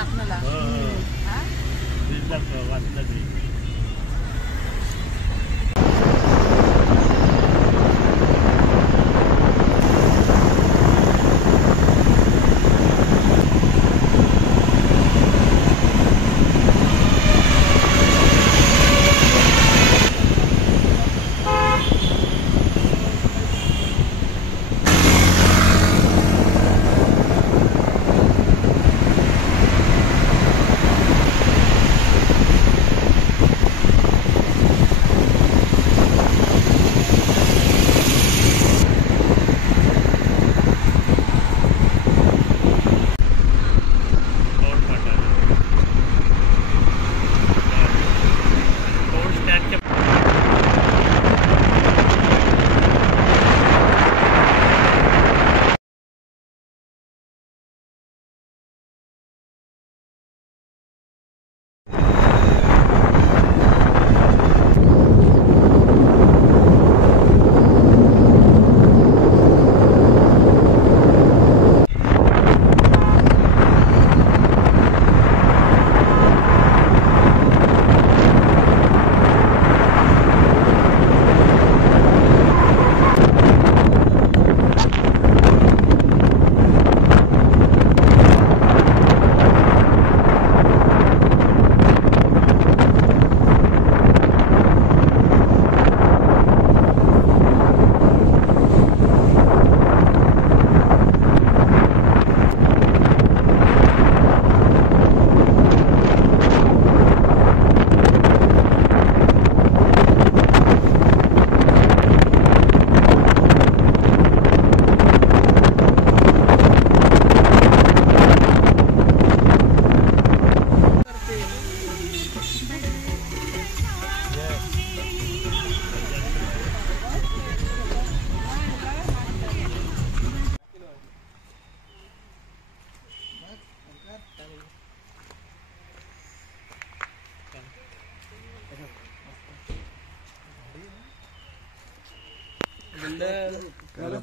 आपल्याला वाचलं ते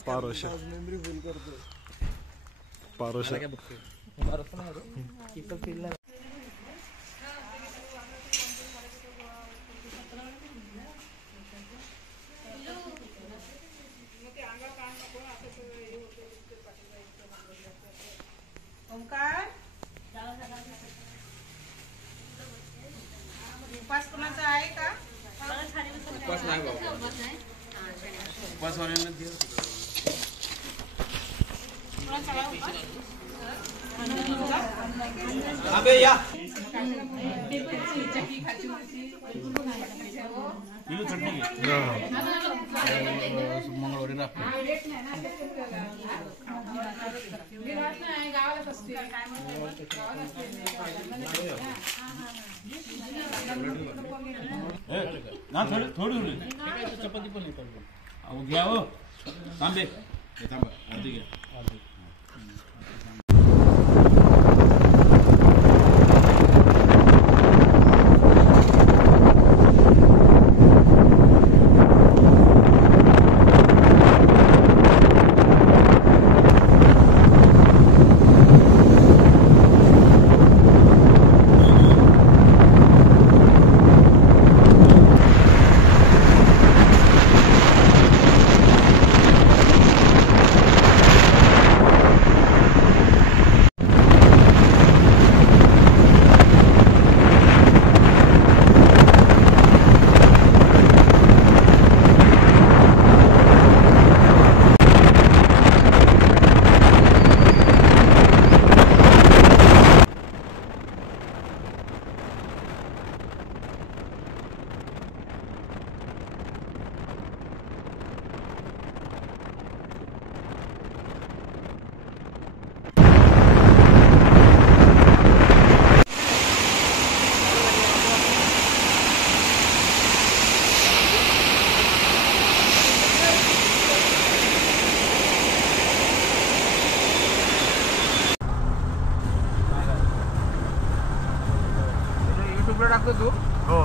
पारोशा पारोशा उपास कोणाचा आहे का? उपास नाही बाबा. उपास वाल्यांना दे. अबे या. इलो चटणी घे. मंगळवारी ना. ना थोडी थोडी चपाती पण येतात. अहो घ्या हो. थांबे. थांबा. अर्धी घ्या. अर्धी. टाकतो तू हो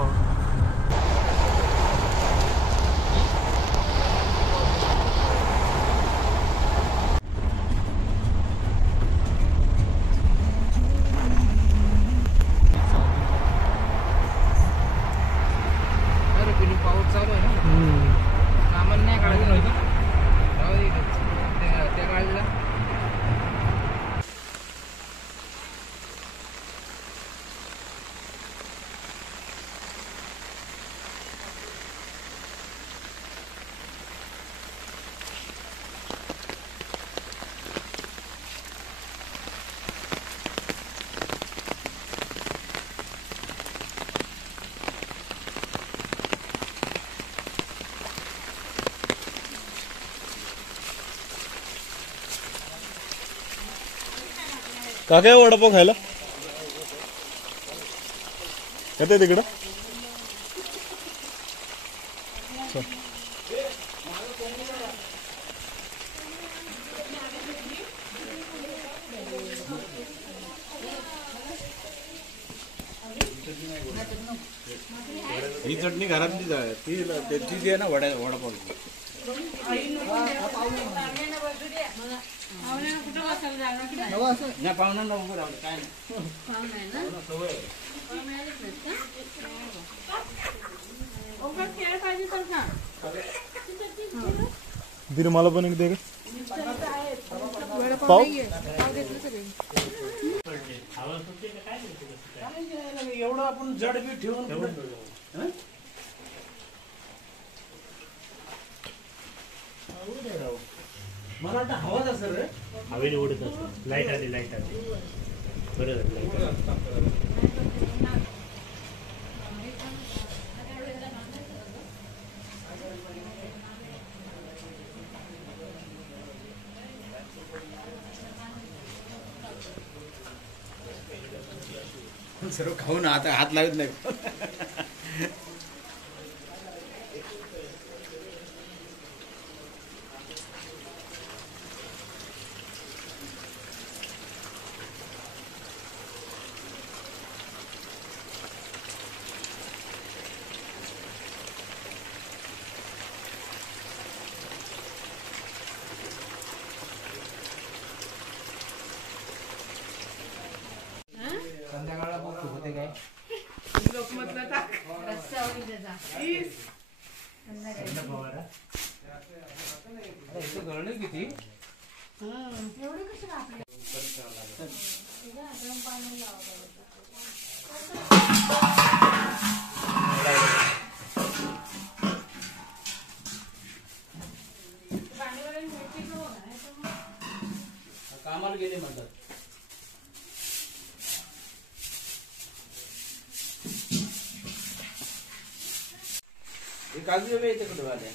का काय वडापाव खायला येते तिकडं ही चटणी घरातलीच आहे ती त्यांची जी आहे ना वडापाव नाही पाहुण्यांना उभं राहलं काय दिर मला पण एक दे का पाव एवढं आपण जड बी ठेवून मला वाटतं हवाच असेल रे हवेने उडत असत लाईट आली बरोबर सर्व खाऊन आता हात लावत नाही संध्याकाळला बघतो होते काय गळणे किती कामाला गेले म्हणतात काजू येते कुठे वाले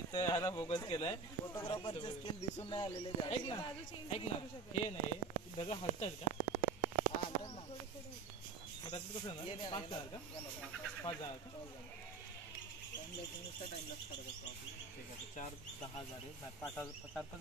इथं ह्याला फोकस केलाय फोटोग्राफरचे स्किल दिसून नाही आलेले ऐक ना हे नाही दगड हलतात का कसं ना 5 हजार का 5 हजार का ठीक आहे 4-10 हजार आहे 5,000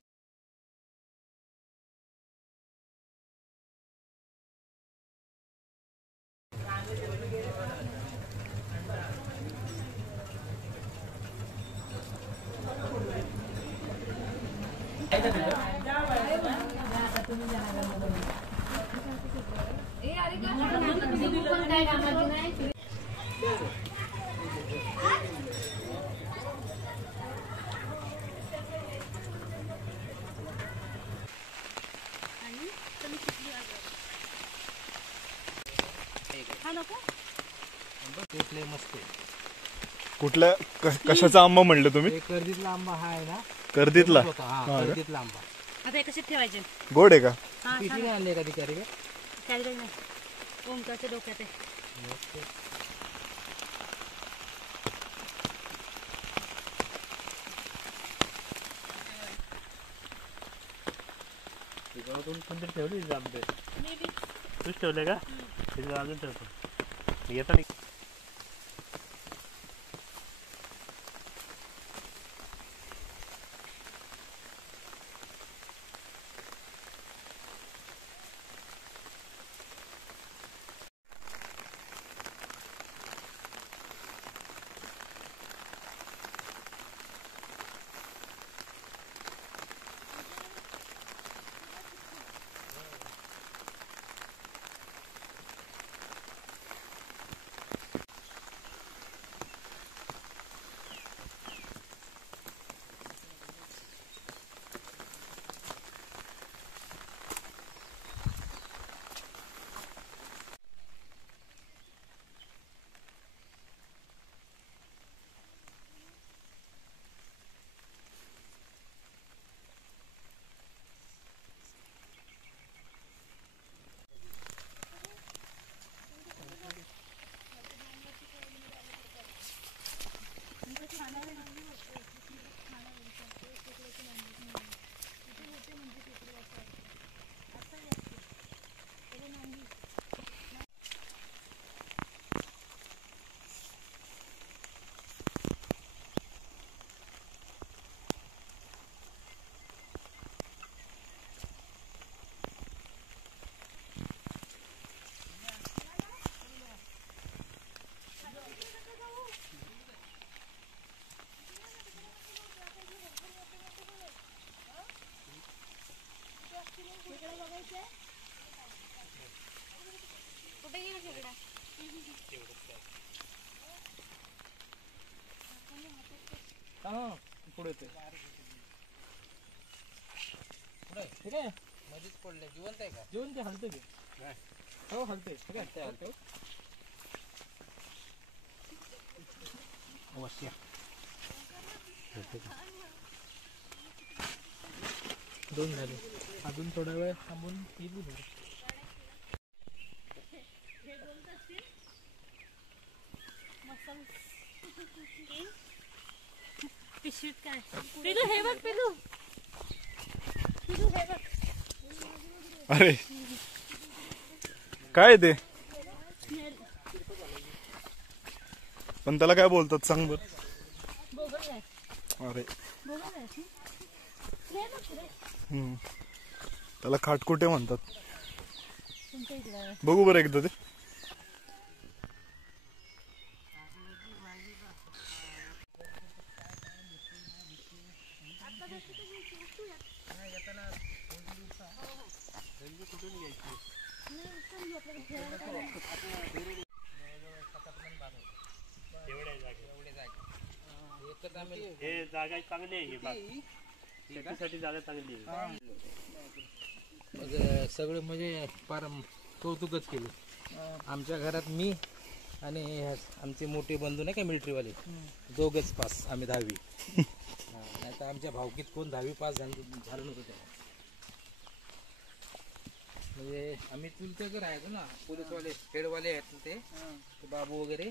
कुठल्या कशाचा आंबा म्हणलं तुम्ही कर्दीतला आंबा हा आहे ना कर्दीतला कर्दीतला आंबा आता कसे ठेवायचे गोड आहे का पिशवी आणली का ती कॅरी कॅरी नाही ओमकारच्या डोक्यात आहे कोणतरी ठेवली आंबे तूच ठेवले का तिथे अजून ठेवतो येताना पुढे येतोय. ठीक आहे मध्येच पडले. जिवंत आहे का? जिवंत आहे, हलतोय ते. हो हलतोय. ठीक आहे हलतोय. अवश्य दोन झाले. अजून थोडा वेळ थांबून येईल बघू. पिशवीत काय पिलू हे बघ पिलू पिलू हे बघ अरे काय ते पण त्याला काय बोलतात सांग बर. बोगल आहे अरे बोगल आहे हे बघ रे त्याला खाटकुटे म्हणतात. तुमच्या इकडे बघू बरं एकदा ते. हे जागा चांगली आहे. ही बाग शेतीसाठी जागा चांगली आहे. मग सगळं म्हणजे फार कौतुकच केलं. आमच्या घरात मी आणि आमचे मोठे बंधू नाही का मिलिटरीवाले दोघच पास. आम्ही 10वी. नाही तर आमच्या भावकीत कोण 10वी पास झालं नव्हतं तेव्हा. म्हणजे आम्ही चुलते राहायचो ना. पोलीसवाले खेडवाले आहेत ना ते बाबू वगैरे.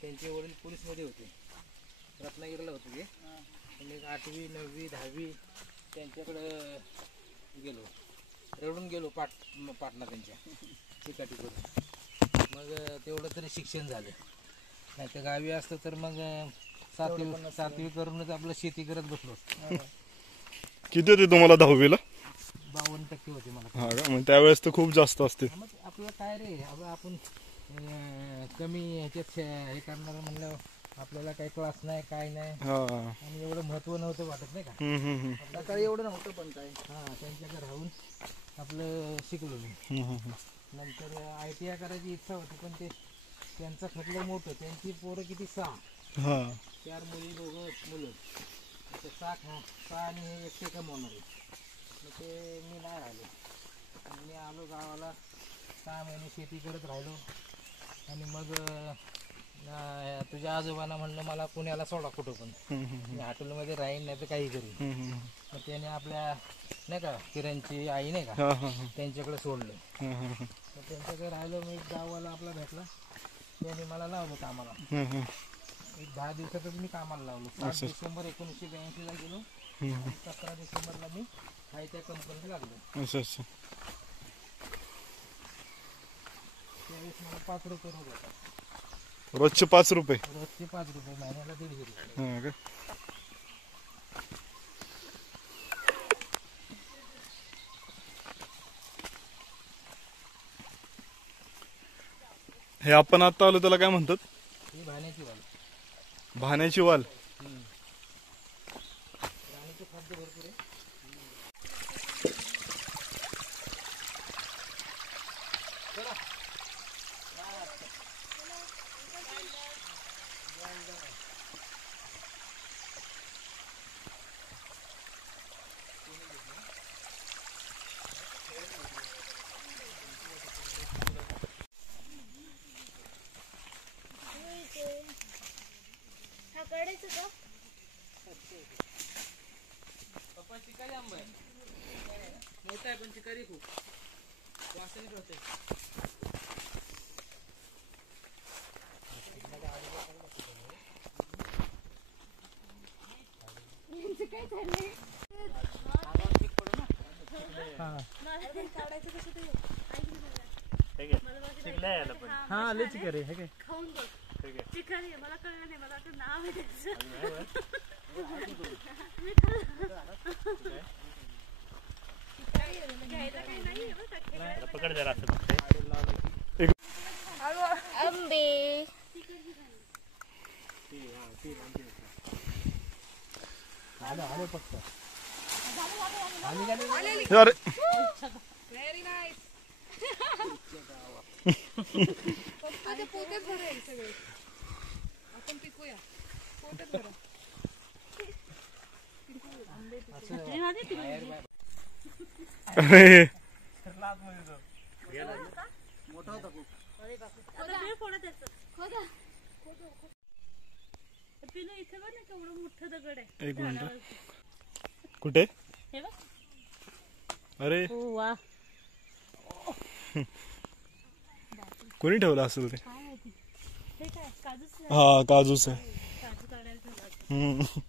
त्यांचे वडील पोलीसमध्ये होते. रत्नागिरीला होते ते. आणि 8वी 9वी 10वी त्यांच्याकडं गेलो. रडून गेलो पाटणा त्यांच्या चिकाटी करून. मग तेवढं तरी शिक्षण झालं. नाही तर गावी असतं तर मग 7वी करूनच आपलं शेती करत बसलो. किती होते तुम्हाला 10वीला? 52% होते मला. हा का? मग त्यावेळेस तर खूप जास्त असते. मग आपलं काय रे आपण कमी ह्याच्यात हे करणार म्हणलं. आपल्याला काही क्लास नाही काय नाही. आणि एवढं महत्व नव्हतं वाटत नाही का. सकाळी एवढं नव्हतं पण काय. त्यांच्याकडे राहून आपलं शिकलो मी. नंतर ITI करायची इच्छा होती पण ते त्यांचं खटलं मोठं. त्यांची पोरं किती 6. 4 मुली 2 मुलं. 6 आणि हे एकटे कमवणारे. मग ते मी नाही राहिलो. मी आलो गावाला. 6 महिने शेती करत राहिलो. आणि मग तुझ्या आजोबांना म्हणलं मला पुण्याला सोडा कुठं पण. मी हॉटेलमध्ये राहीन नाही तर काही करीन. मग त्याने आपल्या नाही का किरणची आई नाही का त्यांच्याकडे सोडलं. मग त्यांच्याकडे राहिलो. मी गावाला आपला भेटला. त्याने मला लावलं कामाला. एक 10 दिवसातच मी कामाला लावलो. 7 डिसेंबर 1982 ला गेलो. 17 डिसेंबरला मी त्या कंपनीत लागलो. त्यावेळेस मला 5 रुपये रोज होता. रोजचे 5 रुपये? रोजचे 5 रुपये. महिन्याला 150 रुपये. हे आपण आता आलो त्याला काय म्हणतात? ही भाण्याची वाल. भाण्याची वाल. प्राणीचं खाद्य भरपूर आहे. पप्पा शिकारी आंबा आहे. मोठा आहे पण शिकारी खूप वासने करते. हा लय चिकारी आहे. खाऊन बघ. चिकन मला कळलं नाही. मला आता नाव आहे त्याचं. पकड जरा आंबे अरे व्हेरी नाईस. पप्पाचे पोतेच भरेल सगळे. आपण पिकूया. पोतेच भरा. छत्री माझी ती अरे आता वेळ फोडा त्याचं. पिलू इथे बघ ना केवढं मोठं दगड आहे. एक मिनिट. कुठे? हे बघ. अरे वा कोणी ठेवलं असेल ते? काय माहिती. हे काय काजूच हा काजूच आहे. काजू काढायला ठेवला. हम्म.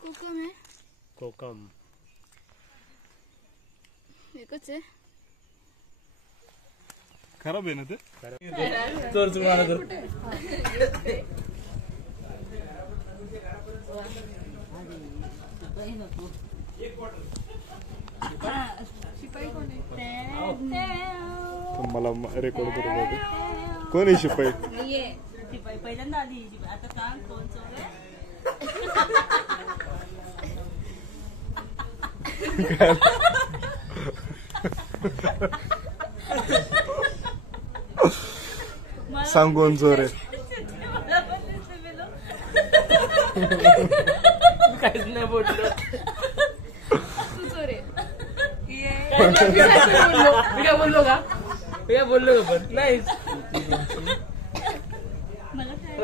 कोकम आहे कोकम एकच आहे. खराब आहे ना ते? चोर चुकून आला तर मला रेकॉर्ड करू दे. कोण आहे शिपाई? शिपाई पहिल्यांदा आली. आता सांग कोण चोर आहे. सांग कोण चोर आहे? काहीच नाही बोललो. तू चोर आहे. मी काय बोललो का? मी काय बोललो का पण नाहीच. मला काय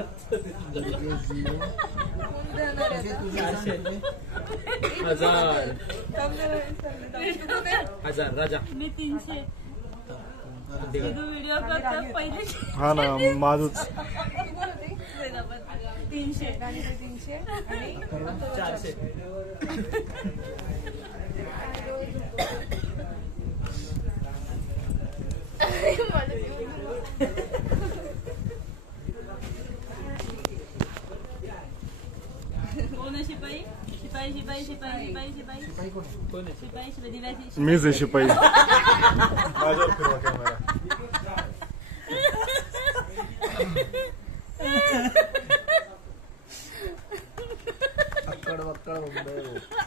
हजार राजा. मी 300 व्हिडिओ करतो पहिले. हा ना माझच. 300 300 आणि 400. कोण आहे शिपाई? शिपाई शिपाई शिपाई शिपाई शिपाई कोण आहे? शिपाई शिपाई दिव्याची मीच आहे शिपाई. माझ्यावर फिरवा कॅमेरा.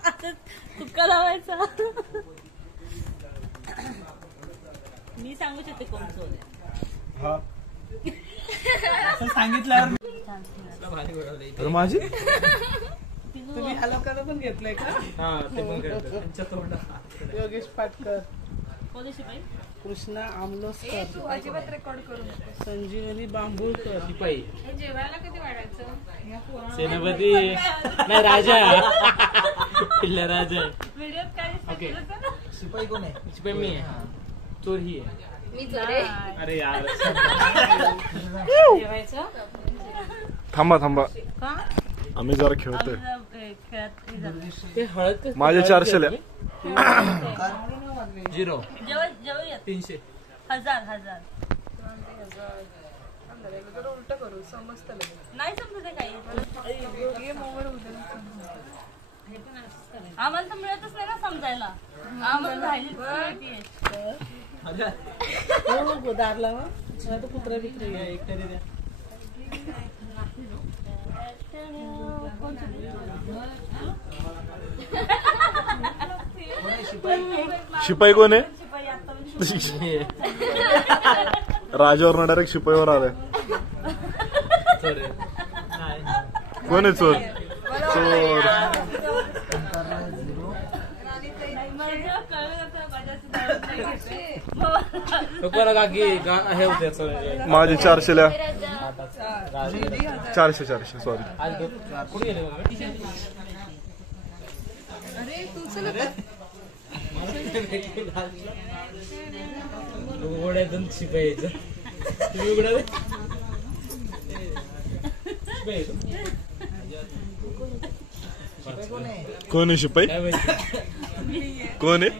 आता तुक्का लावायचा. मी सांगू शकते कोण चोर आहे. हा सांगितल्यावर तर माझी तुम्ही हलवकाला पण घेतलंय का? हा ते पण करतात. त्यांच्या तोंडात योगेश पाटकर, कोण आहे शिपाई? कृष्णा ए, आमलोसकर, तू अजिबात रेकॉर्ड करू नको. संजीवनी बांबुळकर, शिपाई हे जेवायला कधी वाढायचं? सेनापती नाही राजा. पिल्ला राजा. व्हिडिओत काय ओके. शिपाई कोण आहे? शिपाई मी आहे. चोर ही आहे. मी चोर आहे. अरे यार जेवायचं? थांबा थांबा. आम्ही जरा खेळतोय. ते हळद माझे 400 ला. 0 जेवूयात. 300. 1000 जरा उलट करू समजतं लगेच. नाही समजते काही. ये मोबाईल उद्या आम्हाला तर मिळतच नाही ना समजायला. आम्हाला राहिलीच माहितीये. हो दारला मला तर कुत्रा बित्रा घ्या एक तरी द्या. शिपाई कोण आहे? शिपाई आता राजावर डायरेक्ट शिपाईवर आलाय. चोर आहे. कोण आहे चोर? चोर कोणा काकी हे होते चोर. माझे 400 ला. 400 सॉरी. आज कुठे गेले मग? अरे तू चल उघडायचं शिकायचं. तुम्ही उघडा रे. कोण आहे शिपाई? काय माहिती? कोण आहे?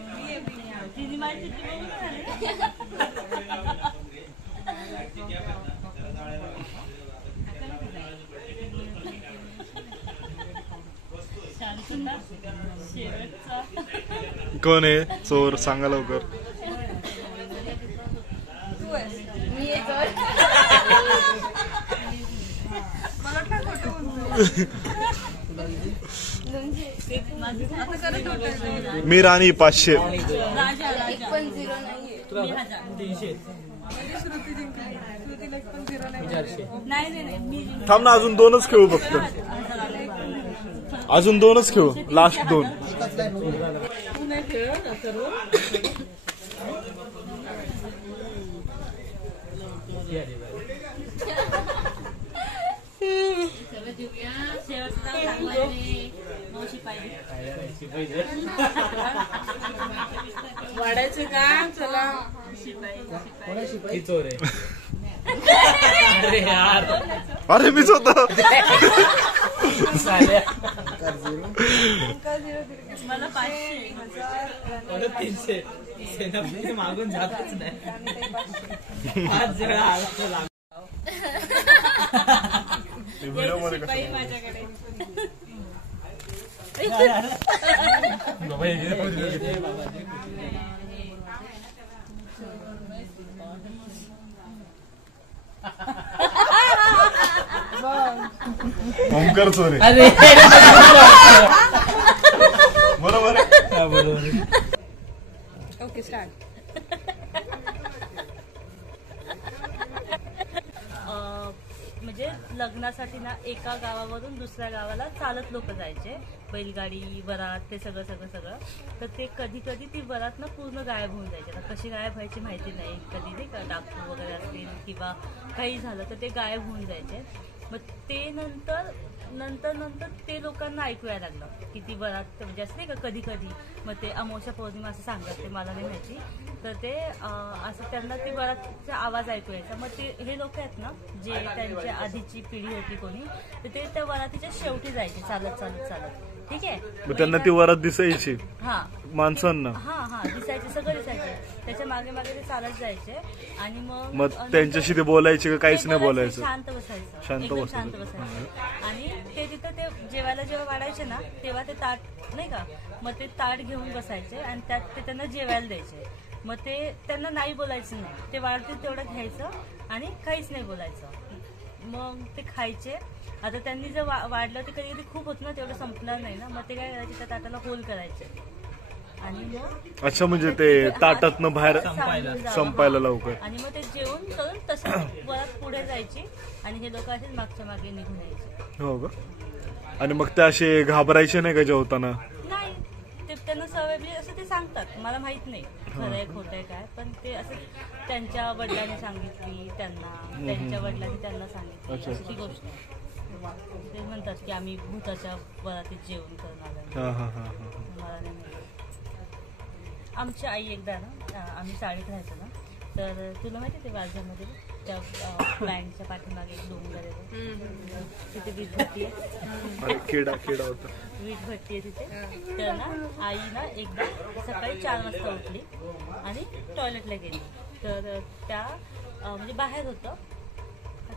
माझी चिठ्ठी बघून आली. शांतला शेवटचा कोण आहे चोर सांगा लवकर. तू आहेस. मी एक मला काय खोटं बोलतो आता करत होतं. मी राणी 500. राजा राजा पण 0 नाहीये. मी हजार. 300. श्रुती जिंकली. श्रुतीला एक पण 0 नाही. 400. नाही नाही नाही मी थांब ना अजून 2च खेळू फक्त. अजून 2च खेळू लास्ट 2. तू नाही खेळ सर्व. शेवटचा सांगवायने मावशी पाहिजे. वाढायचं का चला. ही चोर आहे. अरे यार. अरे मीच होतो. साल्या. मला 500. परत 300. सेनापती मागून जातच नाही. 5 वेळा आला. व्हिडिओ मध्ये शिपाई माझ्याकडे. ओमकार चोर आहे. अरे बरोबर आहे. बरोबर. Okay start. म्हणजे लग्नासाठी ना एका गावावरून दुसऱ्या गावाला चालत लोक जायचे. बैलगाडी वरात ते सगळं सगळं सगळं. तर ते कधी कधी ती वरात ना पूर्ण गायब होऊन जायचे. आता कशी गायब व्हायची माहिती नाही. कधी नाही का डाकू वगैरे असतील किंवा काही झालं तर ते गायब होऊन जायचे. मग ते नंतर ते लोकांना ऐकू यायला लागलं की ती वरात म्हणजे असं नाही का कधी कधी. मग ते अमावस्या पौर्णिमा असं सांगतात ते मला नाही माहिती. तर ते असं त्यांना ती वरातचा आवाज ऐकू यायचा. मग ते हे लोक आहेत ना जे त्यांच्या आधीची पिढी होती कोणी तर ते त्या वरातीच्या शेवटी जायचे चालत चालत चालत. ठीक आहे. मग त्यांना ती वरात दिसायची हा माणसांना. हा दिसायचे सगळं दिसायचे. त्याच्या मागे मागे ते चालत जायचे. आणि मग त्यांच्याशी ते बोलायचे का काहीच नाही बोलायचं. शांत बसायचं. शांत एकदम बसायचं. शांत बसायचं. आणि ते तिथं ते जेवायला जेव्हा वाढायचे ना तेव्हा ते ताट नाही का मग ते ताट घेऊन बसायचे आणि त्यात ते त्यांना जेवायला द्यायचे. मग ते त्यांना नाही बोलायचं नाही. ते वाढतील तेवढं घ्यायचं आणि काहीच नाही बोलायचं. मग ते खायचे. आता त्यांनी जर वाढलं ते कधी कधी खूप होत ना तेवढं संपणार नाही ना. मग ते काय करायचे त्या ताटाला होल करायचे आणि मग अच्छा म्हणजे ते ताटातनं बाहेर संपायला लवकर. आणि मग ते जेवण करून तसं परत पुढे जायची आणि हे लोक असेच मागच्या मागे निघून यायचे. हो का. आणि मग ते असे घाबरायचे नाही का जेवताना. नाही ते त्यांना सवय असं ते सांगतात. मला माहित नाही खरं आहे खोटं आहे काय. पण ते असं त्यांच्या वडिलांनी सांगितली त्यांना त्यांच्या वडिलांनी त्यांना सांगितली अशी ती गोष्ट आहे. ते म्हणतात की आम्ही भूताच्या वरातीत जेवण करून आलो. मला नाही माहिती. आमची आई एकदा ना आम्ही चाळीत राहायचो ना तर तुला माहिती ते वारजामध्ये त्या बँकच्या पाठीमागे एक डोंगर आहे तिथे वीट भट्टी आहे. किडा होता. वीट भट्टी आहे तिथे. तर ना आई ना एकदा सकाळी 4 वाजता उठली आणि टॉयलेटला गेली. तर त्या म्हणजे बाहेर होतं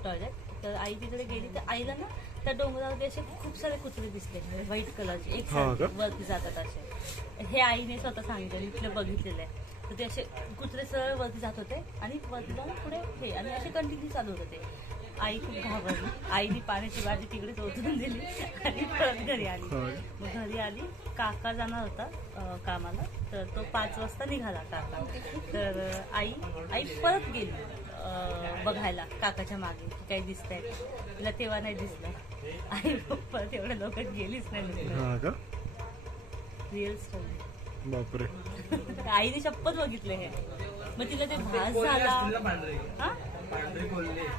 टॉयलेट. तर आई तिकडे गेली तर आईला ना त्या डोंगरावरती असे खूप सारे कुत्रे दिसले व्हाईट कलरचे एक वरती जातात असे. हे आईने स्वतः सांगितलं इथलं बघितलेलं आहे. तर ते असे कुत्रे सरळ वरती जात होते आणि वरती जाऊन पुढे हे आणि असे कंटिन्यू चालू होते. आई खूप घाबरली. आईने पाण्याची बाटली तिकडेच ओतून दिली आणि परत घरी आली. मग घरी आली. काका जाणार होता कामाला तर तो 5 वाजता निघाला काका. तर आई परत गेली बघायला काकाच्या मागे की काही दिसतंय. तिला तेव्हा नाही दिसलं. आई परत एवढ्या लोकात गेलीच नाही. Real story. बापरे. आईने शपथ बघितले हे. मग तिला ते भास झाला.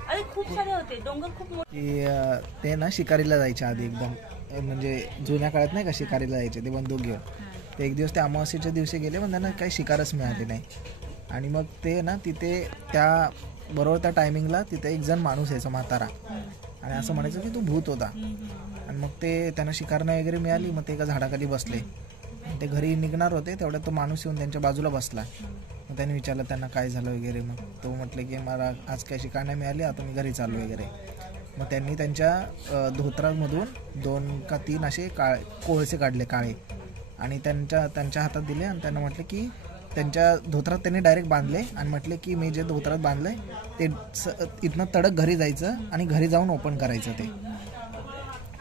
अरे खूप सारे होते डोंगर खूप मोठे. ते ना शिकारीला जायचे आधी एकदम म्हणजे जुन्या काळात नाही का शिकारीला जायचे ते बंदूक घेऊन. ते एक दिवस ते अमावस्येच्या दिवशी गेले पण त्यांना काही शिकारच मिळाली नाही. आणि मग ते ना तिथे त्या बरोबर त्या टायमिंगला तिथे एक जण माणूस यायचा म्हातारा आणि असं म्हणायचं की तो भूत होता. आणि मग ते त्यांना शिकार नाही वगैरे मिळाली. मग ते एका झाडाखाली बसले ते घरी निघणार होते तेवढ्यात तो माणूस येऊन त्यांच्या बाजूला बसला. मग त्यांनी विचारलं त्यांना काय झालं वगैरे. मग तो म्हटलं की मला आज काही शिकायला नाही मिळाली, आता मी घरी चाललो वगैरे. मग त्यांनी त्यांच्या धोत्रामधून 2 का 3 असे कोळसे काढले काळे आणि त्यांच्या हातात दिले आणि त्यांना म्हटलं की त्यांच्या धोत्रात त्यांनी डायरेक्ट बांधले आणि म्हटले की मी जे धोत्रात बांधलंय ते इथनं तडक घरी जायचं आणि घरी जाऊन ओपन करायचं ते.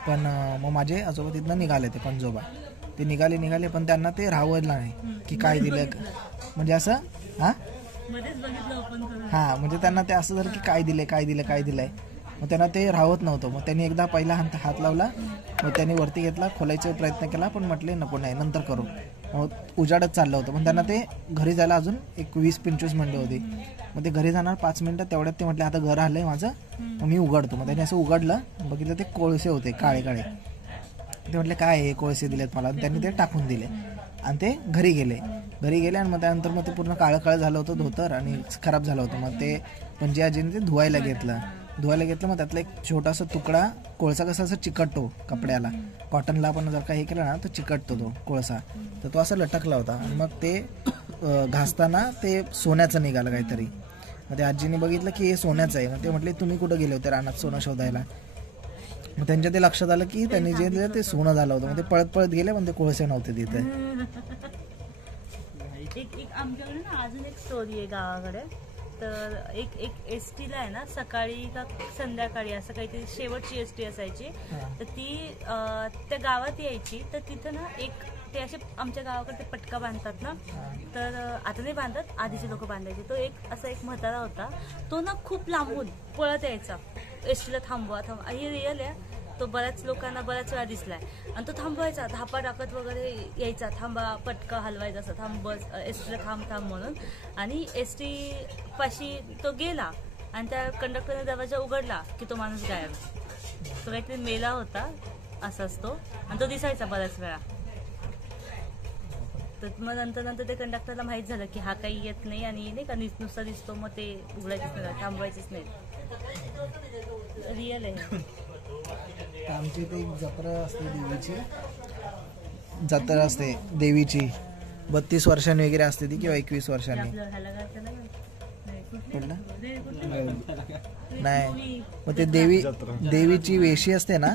पण मग माझे आजोबा तिथनं निघाले, ते पणजोबा ते निघाले पण त्यांना ते राहवलं नाही की काय दिलं म्हणजे असं. हां म्हणजे त्यांना ते असं झालं की काय दिलंय. मग त्यांना ते राहत नव्हतं. मग त्यांनी एकदा पहिला हात लावला, मग त्यांनी वरती घेतला, खोलायचा प्रयत्न केला पण म्हटले नको नाही नंतर करू. मग उजाडत चाललं होतं पण त्यांना ते घरी जायला अजून एक 20-25 मिनिटं होती. मग ते घरी जाणार 5 मिनिटं, तेवढ्यात ते म्हटले आता घर आलंय माझं, मग मी उघडतो. मग त्यांनी असं उघडलं, बघितलं ते कोळसे होते काळे. ते म्हटले काय हे कोळसे दिलेत मला, त्यांनी ते टाकून दिले आणि ते घरी गेले आणि मग त्यानंतर मग ते पूर्ण काळं झालं होतं धोतर आणि खराब झालं होतं. मग ते पणजी आजीने ते धुवायला घेतलं. मग त्यातला एक छोटासा तुकडा कोळसा कसा असं चिकटतो कपड्याला, कॉटनला आपण जर का हे केलं ना तर चिकटतो तो कोळसा, तर तो असा लटकला होता. आणि मग ते घासताना ते सोन्याचं निघालं काहीतरी. मग ते आजीने बघितलं की हे सोन्याचं आहे. मग ते म्हटले तुम्ही कुठं गेले होते रानात सोनं शोधायला. मग त्यांच्या ते लक्षात आलं की त्यांनी जे दिलं ते सोनं झालं होतं. मग ते पळत गेले पण ते कोळसे नव्हते तिथे. एक आमच्याकडे ना अजून एक स्टोरी आहे गावाकडे. तर एक ST ला आहे ना सकाळी का संध्याकाळी असं काहीतरी शेवटची ST असायची, तर ती त्या गावात यायची. तर तिथं ना ते असे आमच्या गावाकडे पटका बांधतात ना, तर आता नाही बांधत, आधीचे लोक बांधायचे. तो एक म्हातारा होता, तो ना खूप लांबून पळत यायचा ST ला थांबवा हे रिअल आहे. तो बऱ्याच लोकांना बऱ्याच वेळा दिसलाय आणि तो थांबवायचा, धापा टाकत वगैरे यायचा, थांबा पटका हलवायचा असं, थांब बस ST ला थांब म्हणून. आणि ST पाशी तो गेला आणि त्या कंडक्टरने दरवाजा उघडला की तो माणूस गायब. तो काहीतरी मेला होता असं असतो आणि तो दिसायचा बऱ्याच वेळा. तर मग नंतर ते कंडक्टरला माहीत झालं की हा काही येत नाही आणि नाही का नुसता दिसतो, मग ते उघडायचीच नाही, थांबवायचीच नाही. रिअल आहे. आमची ते जत्रा असते देवीची 32 वर्षांनी वगैरे असते ती किंवा 21 वर्षांनी. नाही मग ते देवीची वेशी असते ना,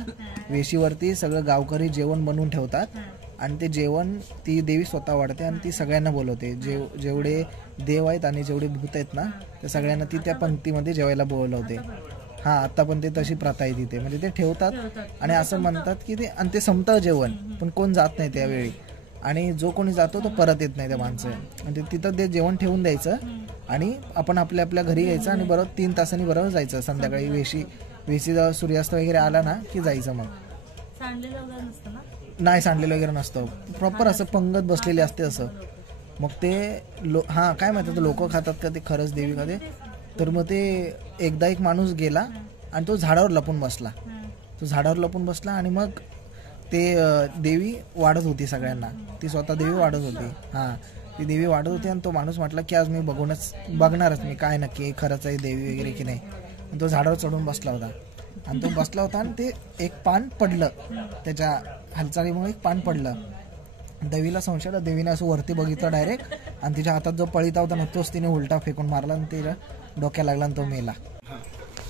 वेशीवरती सगळं गावकरी जेवण बनवून ठेवतात आणि ते जेवण ती देवी स्वतः वाढते आणि ती सगळ्यांना बोलवते. जेवढे देव आहेत आणि जेवढे भूत आहेत ना त्या सगळ्यांना ती त्या पंक्तीमध्ये जेवायला बोलवते. हां आता पण ते तशी प्रथा आहे तिथे, म्हणजे ते ठेवतात आणि असं म्हणतात की ते आणि ते संपतं जेवण पण कोण जात नाही त्यावेळी आणि जो कोणी जातो तो परत येत नाही त्या माणसं. म्हणजे तिथं ते जेवण ठेवून द्यायचं आणि आपण आपल्या घरी यायचं आणि बरोबर 3 तासांनी बरोबर जायचं संध्याकाळी. वेशी सूर्यास्त वगैरे आला ना की जायचं. मग नाही सांडलेलं वगैरे नसतं, प्रॉपर असं पंगत बसलेली असते असं. मग ते हां काय माहिती लोक खातात का ते खरंच देवीमध्ये. तर मग ते एकदा एक माणूस गेला आणि तो झाडावर लपून बसला आणि मग ते देवी वाढत होती सगळ्यांना, ती स्वतः देवी वाढत होती. हां ती देवी वाढत होती आणि तो माणूस म्हटला की आज मी बघणारच मी काय नक्की खरंच आहे देवी वगैरे की नाही. आणि तो झाडावर चढून बसला होता आणि ते एक पान पडलं, त्याच्या हालचालीमुळे एक पान पडलं. देवीला संशय, देवीने असं वरती बघितलं डायरेक्ट आणि तिच्या हातात जो पळीता होता ना तोच तिने उलटा फेकून मारला आणि तिच्या डोक्याला लागला आणि तो मेला.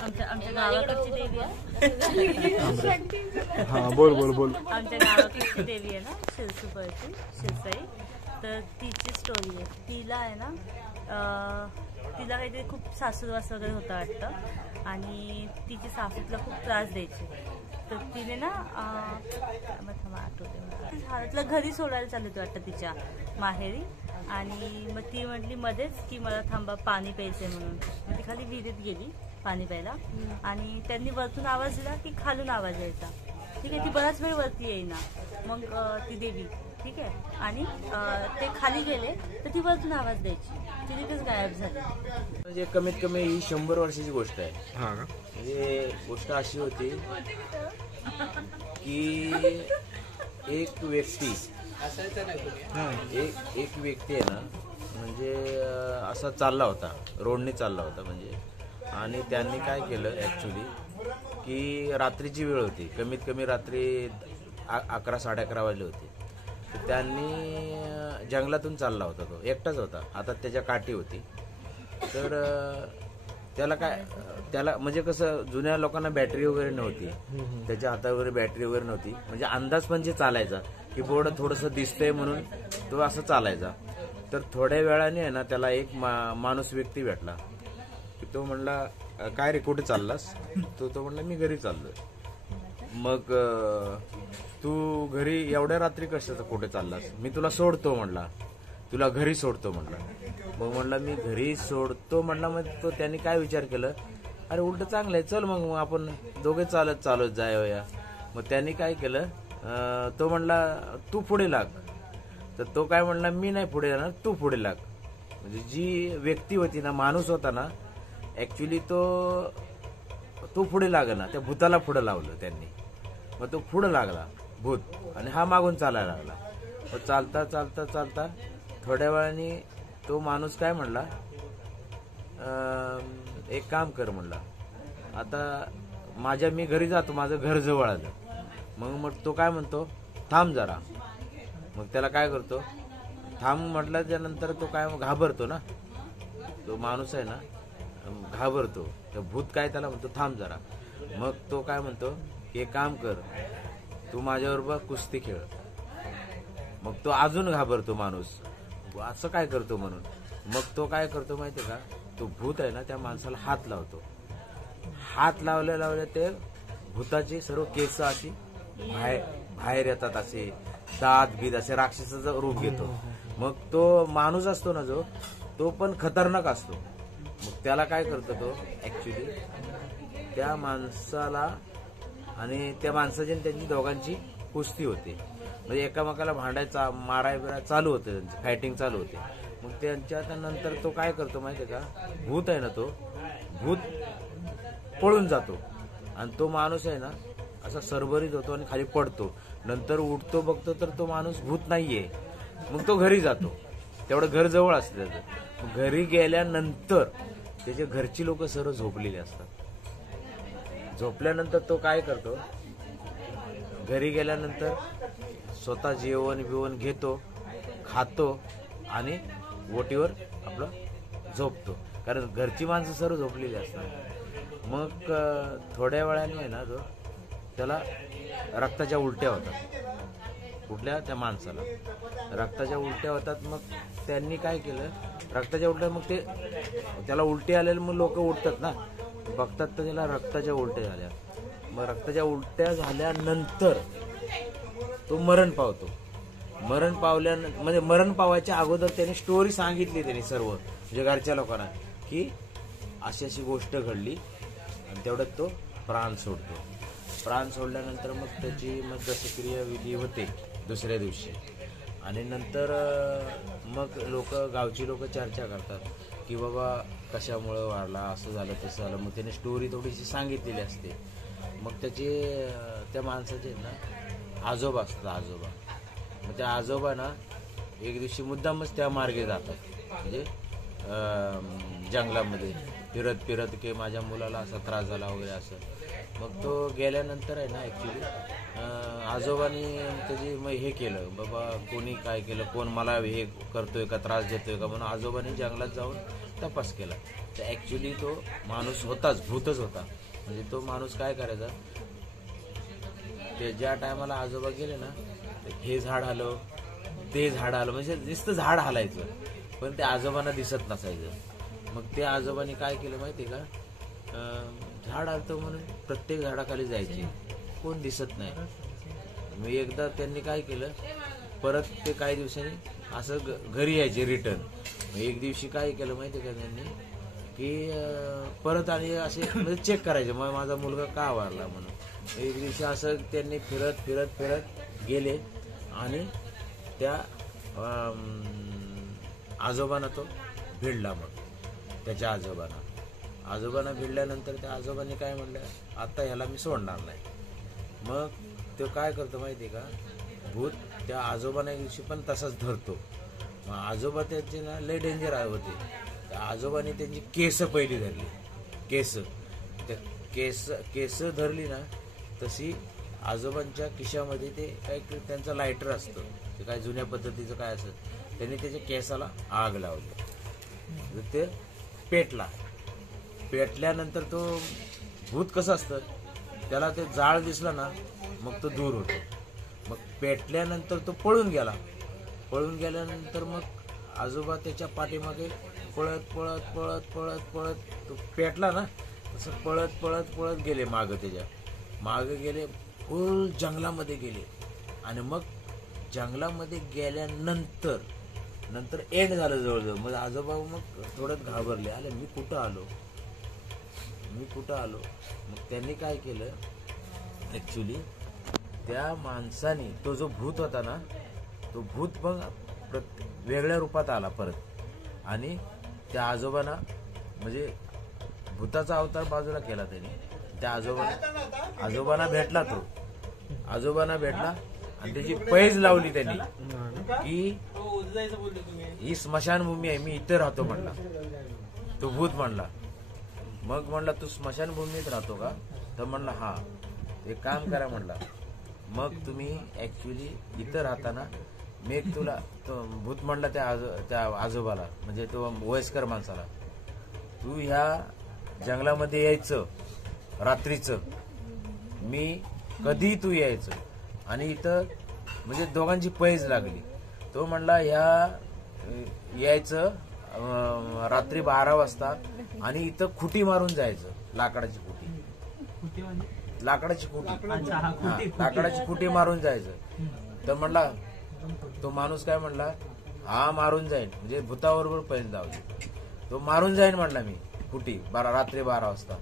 आमच्या गावाकडची देवी आहे. बोल आमच्या गावाकडची देवी आहे ना शिरसुपळची शिरसाई, तर तिची स्टोरी आहे. तिला आहे ना तिला काहीतरी खूप सासूरवास वगैरे होता वाटतं आणि तिची सासू तिला खूप त्रास द्यायची. तर तिने ना तिला घरी सोडायला चालू होती वाटतं तिच्या माहेरी. आणि मग ती म्हटली मध्येच की मला थांबा पाणी प्यायचंय म्हणून. मग ती खाली विहिरीत गेली पाणी प्यायला आणि त्यांनी वरतून आवाज दिला की खालून आवाज यायचा. ठीक आहे, ती बराच वेळ वरती येईना. मग ती देवी ठीक आहे आणि ते खाली गेले तर ती वरतून आवाज द्यायची, ती तिथेच गायब झाली. म्हणजे कमीत कमी ही 100 वर्षाची गोष्ट आहे. म्हणजे गोष्ट अशी होती की एक व्यक्ती आहे ना, म्हणजे असा चालला होता, रोडने चालला होता म्हणजे. आणि त्यांनी काय केलं ॲक्च्युली की रात्रीची वेळ होती, कमीत कमी रात्री 11-11:30 वाजले होते. तर त्यांनी जंगलातून चालला होता, तो एकटाच होता, आता त्याच्या काठी होती. तर त्याला म्हणजे कसं जुन्या लोकांना बॅटरी वगैरे नव्हती, त्याच्या हातावर बॅटरी वगैरे नव्हती, म्हणजे अंदाज म्हणजे चालायचा की बोर्ड थोडंसं दिसतंय म्हणून तो असं चालायचा. तर थोड्या वेळाने आहे ना त्याला एक माणूस व्यक्ती भेटला की तो म्हणला, काय रे कुठे चाललास? तो म्हणला मी घरी चाललोय. मग तू घरी एवढ्या रात्री कशाचं कुठे चाललास? मी तुला सोडतो म्हणला, तुला घरी सोडतो म्हणला. मग म्हणला मी घरी सोडतो म्हणला. मग तो त्यांनी काय विचार केलं, अरे उलट चांगलं आहे, चल मग आपण दोघे चालत जाऊया. मग त्यांनी काय केलं, तो म्हणला तू पुढे लाग. तर तो काय म्हणला, मी नाही पुढे जाणार, तू पुढे लाग. म्हणजे जी व्यक्ती होती ना, माणूस होता ना, ऍक्च्युली तो पुढे लागला, त्या भूताला पुढे लावलं त्यांनी. मग तो पुढे लागला भूत, आणि हा मागून चालायला लागला. मग चालता चालता चालता थोड्या वेळाने तो माणूस काय म्हणला, एक काम कर म्हणला, आता मी घरी जातो, माझं घर जवळ आलं. मग तो काय म्हणतो, थांब जरा. मग त्याला काय करतो, थांब म्हटलं. त्यानंतर तो काय घाबरतो ना, तो माणूस आहे ना घाबरतो. तर भूत काय त्याला म्हणतो, थांब जरा. मग तो काय म्हणतो, एक काम कर, तू माझ्याबरोबर कुस्ती खेळ. मग तो अजून घाबरतो माणूस, असं काय करतो म्हणून. मग तो काय करतो माहितीये का, तो भूत आहे ना त्या माणसाला हात लावतो. हात लावल्या ते भूताची सर्व केस अशी बाहेर येतात, असे दात बीत असे राक्षसाचं रूप घेतो. मग तो माणूस असतो ना जो, तो पण खतरनाक असतो. मग त्याला काय करतो तो, ऍक्च्युली त्या माणसाला आणि त्या माणसाची आणि त्यांची दोघांची कुस्ती होते. म्हणजे एकामेकाला भांडायचा मारायला चालू होते, त्यांची फायटिंग चालू होते. मग त्यांच्या नंतर तो काय करतो माहितीये का, भूत आहे ना तो भूत पळून जातो, आणि तो माणूस आहे ना असा सरभरीत होतो आणि खाली पडतो. नंतर उठतो, बघतो तर तो माणूस भूत नाहीये. मग तो घरी जातो, तेवढं घर जवळ असतं त्याचं. घरी गेल्यानंतर त्याच्या घरची लोक सर्व झोपलेली असतात. झोपल्यानंतर तो काय करतो, घरी गेल्यानंतर स्वतः जेवण बिवण घेतो, खातो आणि ओटीवर आपलं झोपतो, कारण घरची माणसं सर्व झोपलेली असतात. मग थोड्या वेळाने आहे ना तो त्याला रक्ताच्या उलट्या होतात. कुठल्या त्या माणसाला रक्ताच्या उलट्या होतात. मग त्यांनी काय केलं, रक्ताच्या उलट्या, मग त्याला उलटी आलेल्या मग लोक उठतात ना, बघतात तर त्याला रक्ताच्या उलट्या झाल्या. मग रक्ताच्या उलट्या झाल्यानंतर तो मरण पावतो. मरण म्हणजे मरण पावायच्या अगोदर त्यांनी स्टोरी सांगितली, त्यांनी सर्व म्हणजे घरच्या लोकांना, की अशी गोष्ट घडली, आणि तेवढ्यात तो प्राण सोडतो. प्राण सोडल्यानंतर मग त्याची दशक्रिया विधी होते दुसऱ्या दिवशी. आणि नंतर मग गावची लोक चर्चा करतात की बाबा कशामुळं वारला, असं झालं तसं झालं. मग त्याने स्टोरी थोडीशी सांगितलेली असते. मग त्या माणसाचे ना आजोबा असतात, आजोबा. मग त्या आजोबा ना एक दिवशी मुद्दामच त्या मार्गे जातात, म्हणजे जंगलामध्ये फिरत की माझ्या मुलाला असा त्रास झाला वगैरे असं. मग तो गेल्यानंतर आहे ना ऍक्च्युली आजोबांनी त्याची मग हे केलं, बाबा कोणी काय केलं, कोण मला हे करतोय का, त्रास देतोय का, म्हणून आजोबांनी जंगलात जाऊन तपास केला. तर ऍक्च्युली तो माणूस होताच, भूतच होता. म्हणजे तो माणूस काय करायचा, ते ज्या टायमाला आजोबा गेले ना, हे झाड आलं ते झाड आलं, म्हणजे नुसतं झाड हालायचं, पण ते आजोबांना दिसत नसायचं. मग ते आजोबांनी काय केलं माहितीये का, झाड आलतं म्हणून प्रत्येक झाडाखाली जायचे, कोण दिसत नाही. मग एकदा त्यांनी काय केलं, परत ते काही दिवसांनी असं घरी यायचे रिटर्न. मग एक दिवशी काय केलं माहितीये का त्यांनी, की परत आणि असे म्हणजे चेक करायचे, मग माझा मुलगा का वारला म्हणून. एक दिवशी असं त्यांनी फिरत गेले, आणि त्या आजोबांना तो भिडला. मग त्याच्या आजोबांना भिडल्यानंतर त्या आजोबांनी काय म्हणलं, आता ह्याला मी सोडणार नाही. मग तो काय करतो माहितीये का, भूत त्या आजोबांना एक दिवशी पण तसाच धरतो. मग आजोबा त्यांचे ना लय डेंजर होते. त्या आजोबांनी त्यांची केस पहिली धरली, केस धरली ना, तशी आजोबांच्या खिशामध्ये ते काही त्यांचं लायटर असतं, ते काय जुन्या पद्धतीचं काय असतं, त्यांनी त्याच्या केसाला आग लावली. ते पेटला. पेटल्यानंतर तो भूत कसं असतं, त्याला ते जाळ दिसलं ना मग तो दूर होतो. मग पेटल्यानंतर तो पळून गेला. पळून गेल्यानंतर मग आजोबा त्याच्या पाठीमागे पळत पळत पळत पळत पळत तो पेटला ना तसं पळत पळत पळत गेले मागं, त्याच्या मागं गेले, फुल जंगलामध्ये गेले. आणि मग जंगलामध्ये गेल्यानंतर एंड झालं जवळजवळ. मग आजोबा मग थोडं घाबरले, आले मी कुठं आलो. मग त्यांनी काय केलं, ऍक्च्युली त्या माणसाने, तो जो भूत होता ना, तो भूत मग वेगळ्या रूपात आला परत. आणि त्या आजोबांना, म्हणजे भूताचा अवतार बाजूला केला त्यांनी. त्या आजोबांना भेटला तो. आजोबांना भेटला आणि त्याची पैज लावली त्यांनी की ही स्मशानभूमी आहे, मी इथे राहतो म्हणला. तो भूत म्हणला. मग म्हणला तू स्मशानभूमीत राहतो का? तर म्हणला हा. एक काम करा म्हणला, मग तुम्ही ऍक्च्युली इथं राहताना मी तुला, तो भूत म्हणला त्या आजोबाला, म्हणजे तो वयस्कर माणसाला, तू ह्या जंगलामध्ये यायचं रात्रीचं, मी कधी तू यायचं. आणि इथं म्हणजे दोघांची पैज लागली. तो म्हणला यायचं रात्री 12 वाजता आणि इथं खुटी मारून जायचं, लाकडाची खुटी, लाकडाची खुटी मारून जायचं. तर म्हणला तो माणूस काय म्हणला, हा मारून जाईन, म्हणजे भूताबरोबर पैज लावली, तो मारून जाईन म्हणला मी खुटी रात्री 12 वाजता.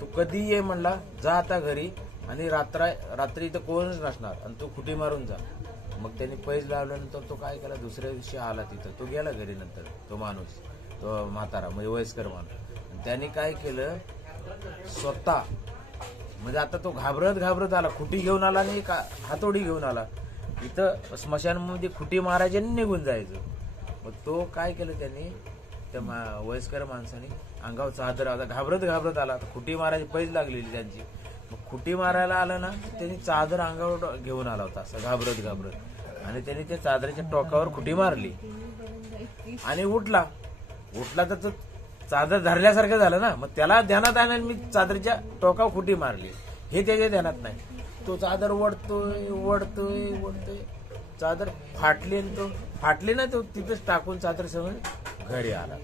तू कधी ये म्हणला, जा आता घरी आणि रात्री इथं कोणच नसणार आणि तू खुटी मारून जा. मग त्यांनी पैज लावल्यानंतर तो काय केला, दुसऱ्या दिवशी आला तिथं. तो गेला घरी नंतर, तो माणूस, तो म्हातारा म्हणजे वयस्कर माणूस. त्यांनी काय केलं, स्वतः म्हणजे आता तो घाबरत आला, खुटी घेऊन आला आणि हातोडी घेऊन आला. इथं स्मशानमध्ये खुटी मारायची आणि निघून जायचं. मग तो काय केलं त्यांनी, त्या वयस्कर माणसाने अंगावर चादर, आता घाबरत आला, खुटी मारायची पैज लागलेली त्यांची. मग खुटी मारायला आलं ना, त्यांनी चादर अंगावर घेऊन आला होता असं घाबरत आणि त्यांनी त्या चादरीच्या टोकावर खुटी मारली आणि उठला तर तो चादर धरल्यासारखं झालं ना. मग त्याला ध्यानात आहे ना, मी चादरीच्या टोकावर खुटी मारली, हे त्याच्या ध्यानात नाही. तो चादर वडतोय, चादर फाटली आणि तो फाटली ना, तो तिथंच टाकून चादर सगळं घरी आला.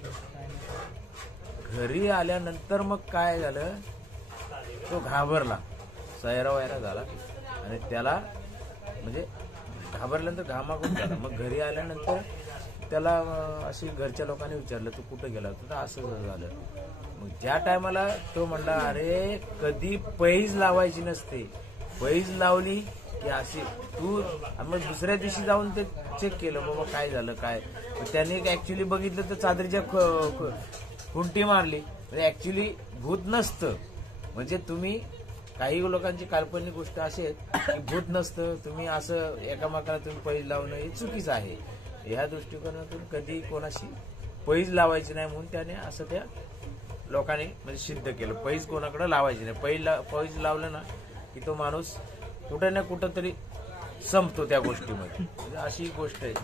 घरी आल्यानंतर मग काय झालं, तो घाबरला, सैरावैरा झाला आणि त्याला म्हणजे घाबरल्यानंतर घामाघूम झाला. मग घरी आल्यानंतर त्याला अशी घरच्या लोकांनी विचारलं, तू कुठं गेला होता? तर असं झालं. मग ज्या टायमाला तो म्हणला, अरे कधी पैज लावायची नसते, पैज लावली की अशी तू. मग दुसऱ्या दिवशी जाऊन ते चेक केलं, बाबा काय झालं काय. त्याने ऍक्च्युली बघितलं तर चादरीच्या खुंटी मारली. म्हणजे ऍक्च्युली भूत नसतं. म्हणजे तुम्ही, काही लोकांची काल्पनिक गोष्ट अशी आहे की भूत नसतं, तुम्ही असं एकामेकाला तुम्ही पैज लावणं हे चुकीचं आहे. ह्या दृष्टिकोनातून कधी कोणाशी पैज लावायची नाही म्हणून त्याने असं त्या लोकांनी म्हणजे सिद्ध केलं. पैज कोणाकडे लावायची नाही. पैज लावलं ना की तो माणूस कुठं ना कुठं तरी संपतो त्या गोष्टीमध्ये. म्हणजे अशी गोष्ट आहे.